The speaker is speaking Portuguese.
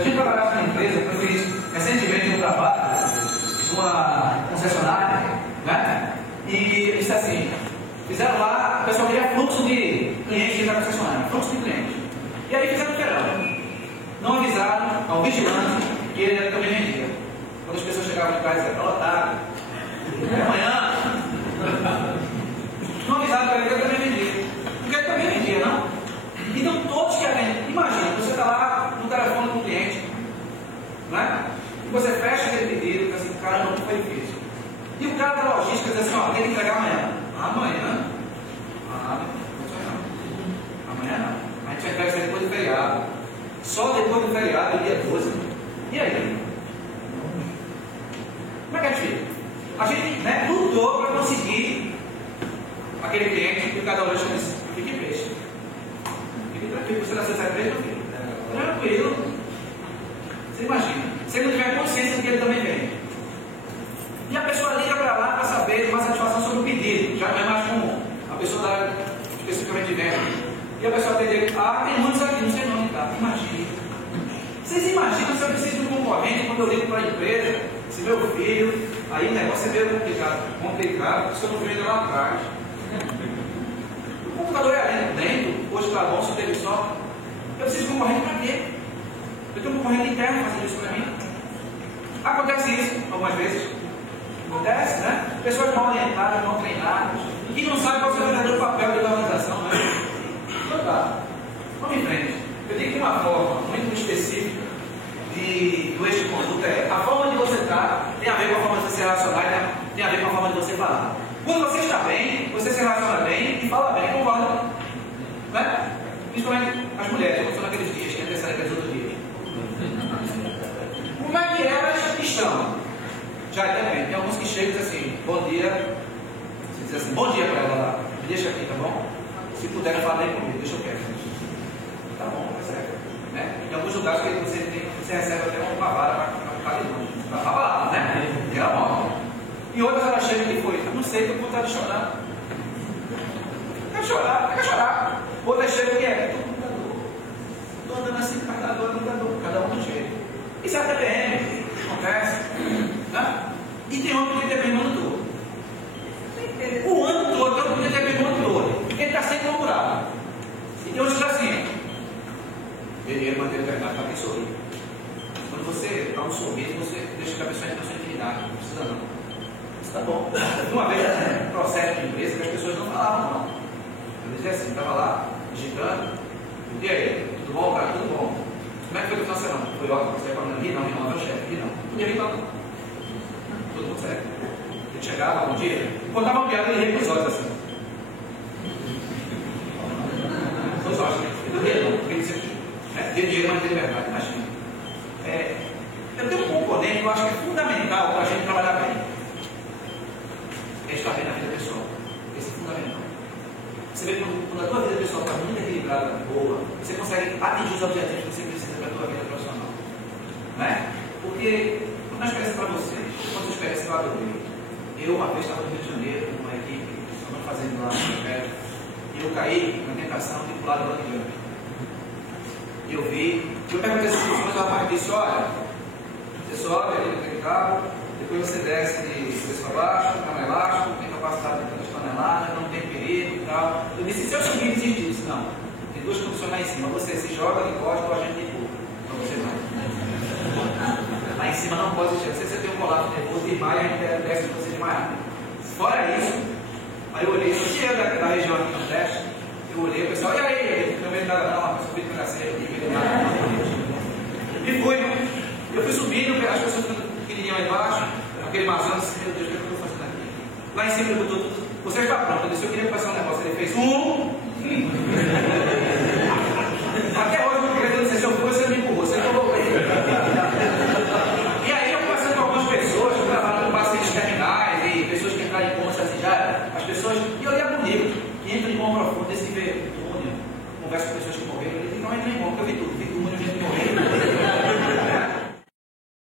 Se a gente trabalhava numa empresa, eu fiz recentemente um trabalho numa concessionária, né? E disse assim, fizeram lá, o pessoal queria fluxo de clientes da concessionária, fluxo de clientes. E aí fizeram o verão. Não avisaram ao vigilante que ele também vendia. Quando as pessoas chegavam em casa, diziam, está lotado. Amanhã. Não avisaram para ele que ele também vendia. Porque ele também vendia, não? Então todos querem. Imagina, você está lá no telefone com o cliente, né? E você fecha aquele pedido e diz assim, cara, não foi difícil. E o cara da logística diz assim, ó, tem que entregar amanhã. Amanhã? Amanhã não. A gente vai entregar isso depois do feriado. Só depois do feriado, dia 12. E aí? Como é que a gente fica? A gente, né, lutou para conseguir aquele cliente que cada hora disse, fique peixe. Fique tranquilo, você nasceu essa empresa, filho. Tranquilo. Você imagina. Se ele não tiver consciência de que ele também vem. E a pessoa liga para lá para saber de uma satisfação sobre o pedido. Já não é mais comum. A pessoa dá especificamente de venda. E a pessoa atende, tem muitos aqui, não sei não, tá? Imagine. Vocês imaginam se eu preciso de um concorrente quando eu ligo para a empresa, se meu filho, aí o negócio é meio complicado, se eu não vejo lá atrás. O computador é lento, hoje está bom, se teve só. Eu preciso de um concorrente para quê? Eu tenho um concorrente interno fazendo isso para mim. Acontece isso algumas vezes. Acontece, né? Pessoas mal orientadas, mal treinadas, e que não sabem qual é o verdadeiro papel da organização, né? Então tá, vamos em frente. Eu digo que uma forma muito específica do eixo de conduta é a forma de você estar, tem a ver com a forma de você se relacionar, né? Tem a ver com a forma de você falar. Quando você está bem, você se relaciona bem e fala bem, concorda? Né? Principalmente as mulheres, quando são naqueles dias que antecedem aqueles outros dias. Como é que elas estão? Já também, tem alguns que chegam e dizem assim, bom dia. Você diz assim, bom dia para ela lá, me deixa aqui, tá bom? Se puder, não fala nem comigo, deixa eu quieto. Tá bom, tá certo. Né? Em alguns lugares que você recebe até uma vara para ficar de longe. Para falar, né? E ela morre. E outras ela chega e foi, não sei, estou com vontade de chorar. Quer chorar. Outras chegam e estou com muita dor. Estou andando assim, cada dor, muita dor, cada um do jeito. Isso é a TPM, acontece. Né? E tem outro que tem TPM o ano todo. O ano todo, tem outro que tem TPM o ano todo. Porque ele está sempre procurado. E tem outros que assim. Ele mantém determinado para quem sorri. Quando você dá um sorriso, você deixa que a pessoa entra na sua intimidade. Não precisa não. Isso tá bom. Uma vez, um processo de empresa que as pessoas não falavam, não. Eu dizia assim, estava lá, digitando. E aí, tudo bom, cara? Tudo bom. Como é que foi o final de semana? Foi ótimo, você falando, ri não, meu chefe, ri não. Podia rir não. Tudo muito certo. Ele chegava, bom dia, contava uma piada e ria com os olhos assim. Os olhos, não ria não, porque ele dizia, ter dinheiro, mas ter liberdade, imagina. Eu tenho um componente que eu acho que é fundamental para a gente trabalhar bem. É estar bem na vida pessoal. Esse é fundamental. Você vê que quando a tua vida pessoal está muito equilibrada, boa, você consegue atingir os objetivos que você precisa para a tua vida profissional. Não é? Porque, uma experiência para vocês, quantas experiências eu adorei. Eu, uma vez, estava no Rio de Janeiro, com uma equipe, estamos fazendo lá no prédio, e eu caí na tentação de pular do bungee jump. E eu vi, eu perguntei às pessoas, o rapaz disse, olha, você sobe ali naquele carro, depois você desce de cabeça para baixo, cama elástico, tem capacidade de 3 toneladas, não tem perigo e tal. Eu disse, se eu subir e desistir? Disse, não, tem 2 condições lá em cima, você se joga de costas ou a gente empurra. Então você vai. Lá em cima não pode existir, se você tem um colapso nervoso de maio, a gente desce de você de maio. Fora isso, aí eu olhei, se é da região aqui no teste, eu olhei o pessoal, e aí? Eu também estava não, a pessoa fica nascendo aqui, e fui. Eu fui subindo, as pessoas pequenininhas lá embaixo, aquele maçã, disse, meu Deus, o que eu estou fazendo aqui? Lá em cima ele botou tudo, você está pronto, eu disse, eu queria passar um negócio, ele fez